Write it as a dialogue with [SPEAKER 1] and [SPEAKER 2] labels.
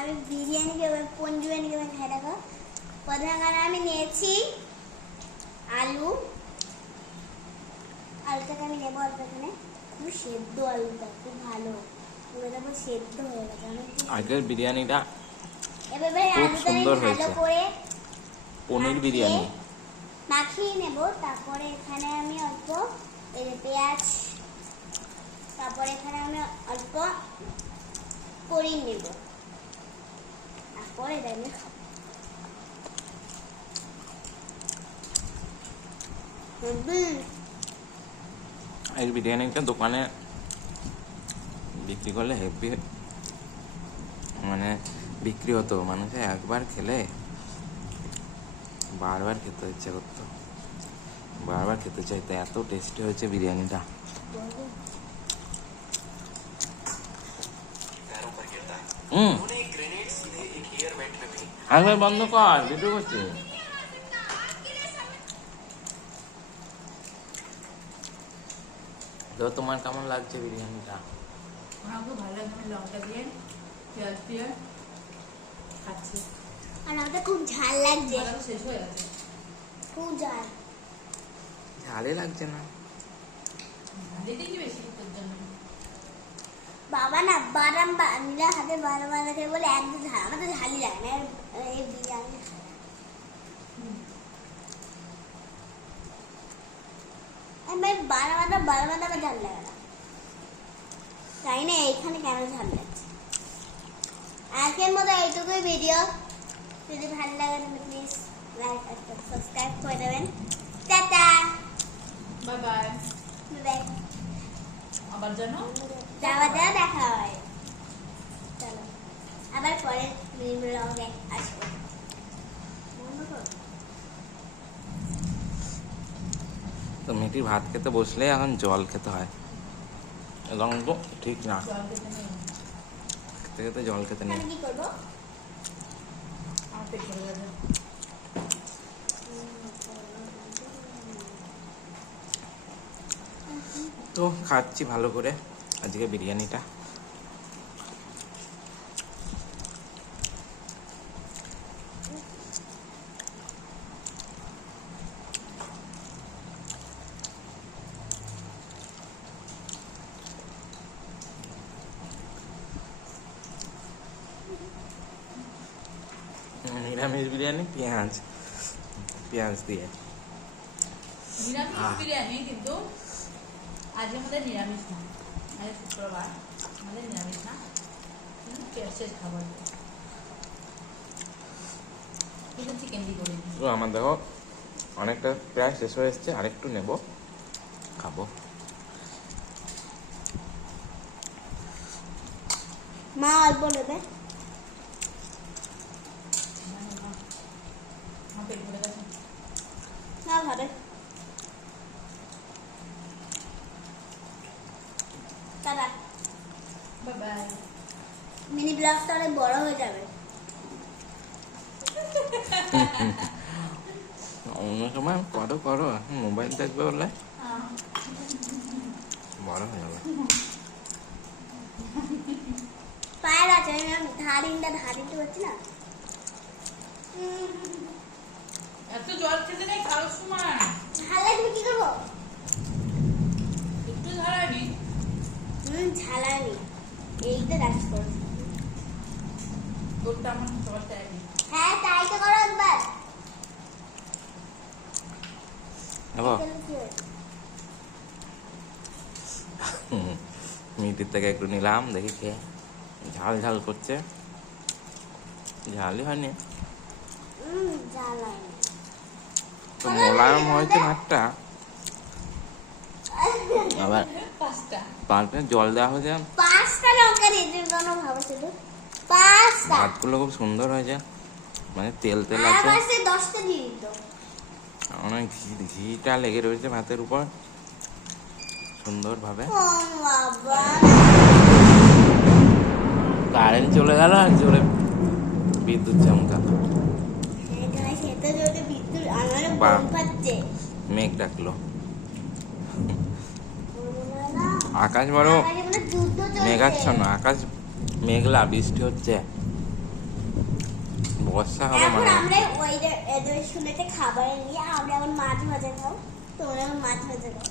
[SPEAKER 1] আমি বিরিয়ানি কেমন কোন বিরিয়ানি কেমন খাই দেখো প্রথমে আমি নিয়েছি আলু আলুটাকে আমি নেব অল্প এখানে খুব সেদ্ধ আলুটা খুব ভালো পুরো দেখো সেদ্ধ হয়ে গেছে
[SPEAKER 2] আগের বিরিয়ানিটা
[SPEAKER 1] এবারে
[SPEAKER 2] খুব
[SPEAKER 1] আলুটা ভালো করে
[SPEAKER 2] পনির বিরিয়ানি
[SPEAKER 1] মাখিয়ে নেব তারপরে এখানে আমি অল্প এই যে পেঁয়াজ তারপরে এখানে আমি অল্প পরিয়ে নেব খাব হুম,
[SPEAKER 2] এই বিরিয়ানিটা দোকানে বিক্রি করলে হেভি মানে বিক্রি হতো। মানুষে একবার খেলে বারবার খেতে ইচ্ছে করতো। বারবার খেতে চাইতো। এত টেস্টি হয়েছে বিরিয়ানিটা। হুম। একবার বন্ধ কর ভিডিও করছি তো তোমার কেমন লাগছে বিরিয়ানিটা
[SPEAKER 3] আমার খুব ভালো লাগে আমি লঙ্কা দিয়ে পেঁয়াজ দিয়ে খাচ্ছি
[SPEAKER 1] আর আমাদের খুব ঝাল লাগছে
[SPEAKER 3] শেষ হয়ে গেছে
[SPEAKER 1] খুব ঝাল
[SPEAKER 2] ঝালে লাগছে না
[SPEAKER 3] বেশি
[SPEAKER 1] বাবা না বাদাম বা- নীলা হাতে বাদাম বাদাম খেয়ে বলে একদম ঝাল আমার তো ঝালই লাগে না। এই বিরিয়ানি। আমি বাদাম বাদাম বাদাম বাদাম ঝাল লাগে না। তাই না এইখানে কেন ঝাল লাগছে? আজকের মতো এইটুকুই ভিডিও যদি ভালো লাগে তাহলে প্লিজ লাইক আর সাবস্ক্রাইব করে দেবেন। টাটা!
[SPEAKER 3] বাই বাই
[SPEAKER 1] বাই
[SPEAKER 3] আবার জানো?
[SPEAKER 1] যাওয়া যাওয়া দেখা হয়। চলো আবার পরের ব্লগে আসব।
[SPEAKER 2] তো মেয়েটি ভাত খেতে বসলে এখন জল খেতে হয়। এবং তো ঠিক না।
[SPEAKER 3] জল খেতে নেই।
[SPEAKER 2] খেতে জল খেতে নেই। তো খাচ্ছি ভালো করে। আজকে বিরিয়ানিটা নিরামিষ বিরিয়ানি পেঁয়াজ পেঁয়াজ দিয়ে
[SPEAKER 3] নিরামিষ
[SPEAKER 2] আহ।
[SPEAKER 3] বিরিয়ানি কিন্তু আজকে আমাদের নিরামিষ না আজ শুক্রবার। আমাদের নিরামিষ না? কিন্তু শেষ খাবার? কিন্তু চিকেন দিয়ে করে
[SPEAKER 2] তো আমার দেখো অনেকটা প্রায় শেষ হয়ে এসছে আরেকটু নেব খাব।
[SPEAKER 1] মা অল্প নেবে। না ঘরে টাটা
[SPEAKER 3] বাই বাই
[SPEAKER 1] মিনি ব্লগটা অনেক বড় হয়ে যাবে।
[SPEAKER 2] অন্য সময় করো করো। মোবাইল দেখবে বললে
[SPEAKER 3] হ্যাঁ।
[SPEAKER 2] বড় হয়ে যাবে।
[SPEAKER 1] পায়ের আছে আমি ধারিনটা ধারিতে পারছি না?
[SPEAKER 3] এত জল খেতে নেই খাওয়ার সময়।
[SPEAKER 1] ঝাল লাগবে কি করব?
[SPEAKER 3] একটু ধরানি
[SPEAKER 1] হুম ঝালানি এইটা রাখি করো।
[SPEAKER 3] তোরটা আমার সবার
[SPEAKER 1] হ্যাঁ তাই তো করো একবার?
[SPEAKER 2] মিটির থেকে একটু নিলাম দেখি খেয়ে ঝাল ঝাল করছে। ঝালই হয়নি। তো মোলায়ম হয়েছে ভাতটা। আবার
[SPEAKER 3] পাঁচটা।
[SPEAKER 2] পাল্টে জল দেওয়া হয়েছে। ভাতগুলো খুব সুন্দর হয়েছে। মানে তেল তেল আছে। অনেক ঘি ঘিটা লেগে রয়েছে ভাতের উপর। সুন্দরভাবে। কারেন্ট চলে গেল আর জোরে বিদ্যুৎ চমকা মেঘ ডাকলো। আকাশ বড়। মেঘাচ্ছন্ন আকাশ মেঘলা বৃষ্টি হচ্ছে। বর্ষা
[SPEAKER 1] হবে
[SPEAKER 2] মানে।
[SPEAKER 1] আমরা ওই শুনেতে খাবার নিয়ে আমরা এখন মাছ ভাজা খাও তোমরা মাছ ভাজা খাও।